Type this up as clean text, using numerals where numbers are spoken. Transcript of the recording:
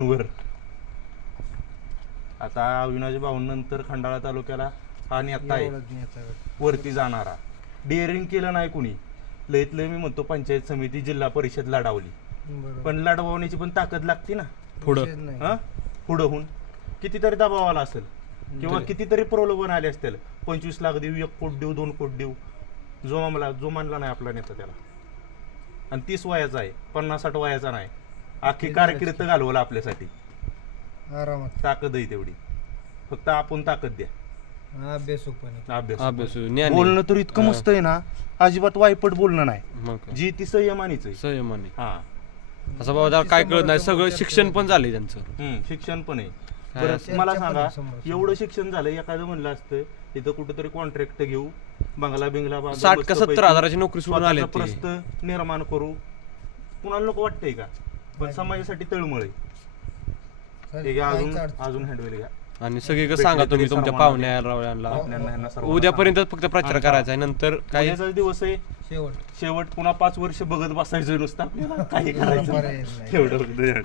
वर आता अविनाश भाऊंनंतर खंडाळा तालुक्याला हा नेता आहे वरती जाणारा. डेअरिंग केलं नाही कुणी. लयत लय मी म्हणतो पंचायत समिती जिल्हा परिषद लढावली, पण लढवण्याची पण ताकद लागते ना पुढं. पुढं होऊन कितीतरी दबाव आला असेल किंवा कितीतरी प्रलोभन आले असतील. 25 लाख देऊ, 1 कोटी देऊ, 2 कोटी देऊ. जो मानला नाही आपला नेता त्याला. आणि 30 वयाचा आहे, 50-60 वयाचा नाही. अख्खी कारकीर्द घालवला आपल्यासाठी. ताकद आहे तेवढी, फक्त आपण ताकद द्या. अभ्यास बोलणं तर इतकं मस्त आहे ना, अजिबात वायपट बोलणं नाही. जी ती संयमानीच आहे. संयमानी. हा असं बाबा काय कळत नाही. सगळं शिक्षण पण झालंय त्यांचं. शिक्षण पण आहे. बरं मला सांगा, एवढं शिक्षण झालं, एखादं म्हणलं असतं तिथं कुठेतरी कॉन्ट्रॅक्ट घेऊ, बंगला बिंगला 60 का 70 हजाराची नोकरी सोडून आले, प्रस्त निर्माण करू, कुणाला नको वाटतंय का? पण समाजासाठी तळमळ आहे. अजून हँडवेल घ्या आणि सगळीकडे सांगा तुम्ही तुमच्या पाहुण्यांना. उद्यापर्यंत फक्त प्रचार करायचा आहे, नंतर काय दिवस आहे शेवट. पुन्हा 5 वर्ष बघत बसायचं नुसतं, आपल्याला काही करायचं एवढं.